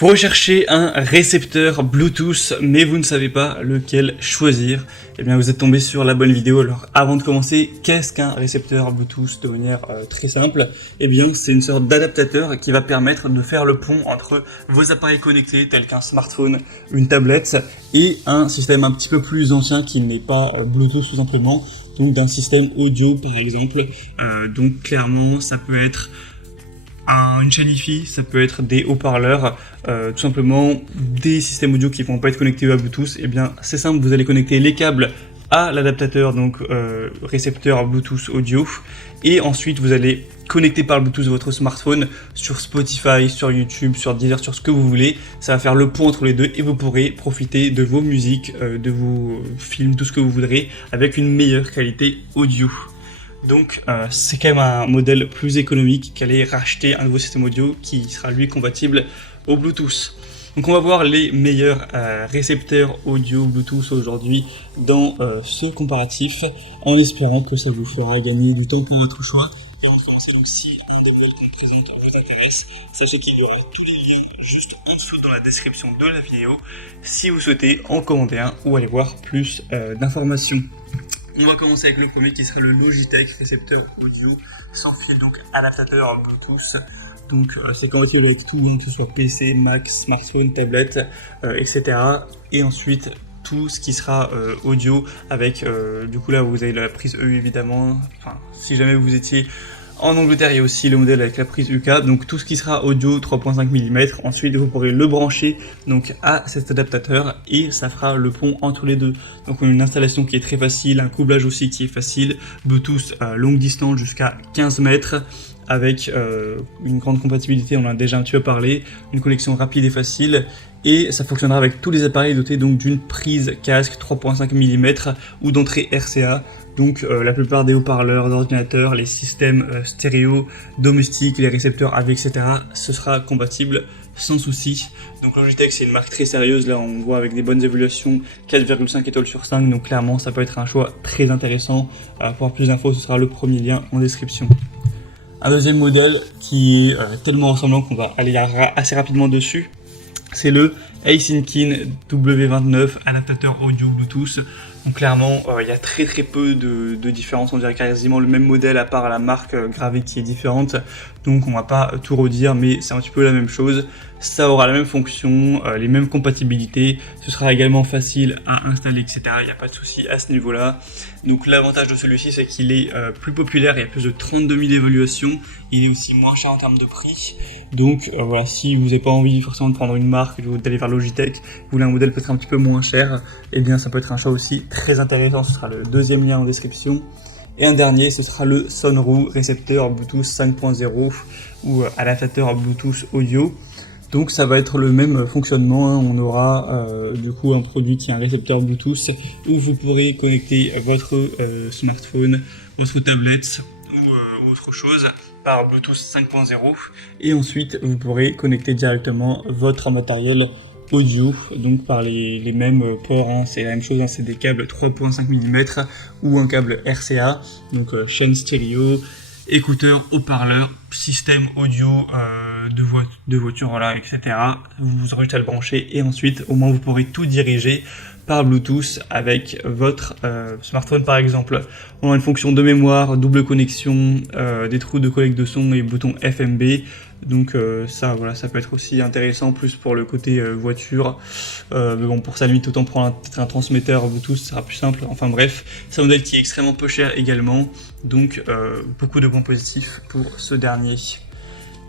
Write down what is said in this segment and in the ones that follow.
Vous recherchez un récepteur Bluetooth, mais vous ne savez pas lequel choisir. Eh bien, vous êtes tombé sur la bonne vidéo. Alors, avant de commencer, qu'est-ce qu'un récepteur Bluetooth de manière très simple? Eh bien, c'est une sorte d'adaptateur qui va permettre de faire le pont entre vos appareils connectés, tels qu'un smartphone, une tablette, et un système un petit peu plus ancien qui n'est pas Bluetooth tout simplement, donc d'un système audio par exemple. Donc, clairement, ça peut être une chaîne Wi-Fi, ça peut être des haut-parleurs, tout simplement des systèmes audio qui ne vont pas être connectés à Bluetooth. Et bien c'est simple, vous allez connecter les câbles à l'adaptateur, donc récepteur Bluetooth audio, et ensuite vous allez connecter par Bluetooth votre smartphone sur Spotify, sur YouTube, sur Deezer, sur ce que vous voulez. Ça va faire le pont entre les deux et vous pourrez profiter de vos musiques, de vos films, tout ce que vous voudrez avec une meilleure qualité audio. Donc c'est quand même un modèle plus économique qu'aller racheter un nouveau système audio qui sera lui compatible au Bluetooth. Donc on va voir les meilleurs récepteurs audio Bluetooth aujourd'hui dans ce comparatif, en espérant que ça vous fera gagner du temps pour votre choix. Et avant de commencer, donc si un des modèles qu'on présente vous intéresse, sachez qu'il y aura tous les liens juste en dessous dans la description de la vidéo si vous souhaitez en commander un ou aller voir plus d'informations. On va commencer avec le premier qui sera le Logitech récepteur audio sans fil, donc adaptateur Bluetooth. Donc c'est compatible avec tout, que ce soit PC, Mac, smartphone, tablette, etc. Et ensuite tout ce qui sera audio avec, du coup là vous avez la prise EU évidemment. Enfin, si jamais vous étiez en Angleterre, il y a aussi le modèle avec la prise UK, donc tout ce qui sera audio 3.5 mm. Ensuite, vous pourrez le brancher donc à cet adaptateur et ça fera le pont entre les deux. Donc, on a une installation qui est très facile, un couplage aussi qui est facile, Bluetooth à longue distance jusqu'à 15 mètres avec une grande compatibilité, on en a déjà un petit peu parlé, une connexion rapide et facile. Et ça fonctionnera avec tous les appareils dotés donc d'une prise casque 3.5 mm ou d'entrée RCA. Donc la plupart des haut-parleurs, d'ordinateurs, les systèmes stéréo, domestiques, les récepteurs AV, etc. ce sera compatible sans souci. Donc Logitech c'est une marque très sérieuse, là on voit avec des bonnes évaluations 4,5 étoiles sur 5, donc clairement ça peut être un choix très intéressant. Pour avoir plus d'infos, ce sera le premier lien en description. Un deuxième modèle qui est tellement ressemblant qu'on va aller assez rapidement dessus, c'est le Asinkin W29 adaptateur audio Bluetooth. Donc clairement, il y a très peu de différence, on dirait quasiment le même modèle à part la marque gravée qui est différente. Donc on va pas tout redire, mais c'est un petit peu la même chose. Ça aura la même fonction, les mêmes compatibilités. Ce sera également facile à installer, etc. Il n'y a pas de souci à ce niveau-là. Donc l'avantage de celui-ci, c'est qu'il est plus populaire. Il y a plus de 32 000 évaluations. Il est aussi moins cher en termes de prix. Donc voilà, si vous n'avez pas envie forcément de prendre une marque, d'aller vers Logitech, vous voulez un modèle peut-être un petit peu moins cher, eh bien ça peut être un choix aussi très intéressant. Ce sera le deuxième lien en description. Et un dernier, ce sera le Sonru récepteur Bluetooth 5.0 ou adaptateur Bluetooth audio. Donc ça va être le même fonctionnement, on aura du coup un produit qui est un récepteur Bluetooth où vous pourrez connecter votre smartphone, votre tablette ou autre chose par Bluetooth 5.0 et ensuite vous pourrez connecter directement votre matériel audio, donc par les mêmes ports, c'est la même chose, c'est des câbles 3.5 mm ou un câble RCA, donc chaîne stéréo, écouteurs, haut-parleurs, système audio de voiture, voilà, etc. Vous aurez juste à le brancher et ensuite au moins vous pourrez tout diriger par Bluetooth avec votre smartphone par exemple. On a une fonction de mémoire, double connexion, des trous de collecte de son et bouton FMB. Donc ça peut être aussi intéressant plus pour le côté voiture. Mais bon, pour ça limite autant prendre un transmetteur Bluetooth, ça sera plus simple. Enfin bref, c'est un modèle qui est extrêmement peu cher également. Donc beaucoup de points positifs pour ce dernier.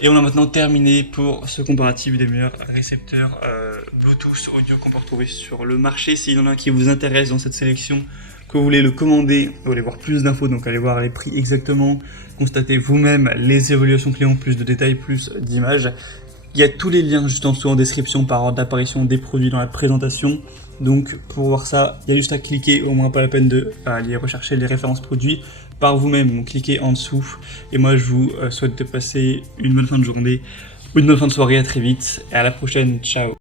Et on a maintenant terminé pour ce comparatif des meilleurs récepteurs Bluetooth audio qu'on peut retrouver sur le marché. S'il y en a un qui vous intéresse dans cette sélection, que vous voulez le commander, vous voulez voir plus d'infos, donc allez voir les prix exactement, constatez vous-même les évaluations clients, plus de détails, plus d'images. Il y a tous les liens juste en dessous en description par ordre d'apparition des produits dans la présentation. Donc pour voir ça, il y a juste à cliquer, au moins pas la peine de aller rechercher les références produits par vous-même, donc cliquez en dessous. Et moi je vous souhaite de passer une bonne fin de journée ou une bonne fin de soirée, à très vite et à la prochaine, ciao.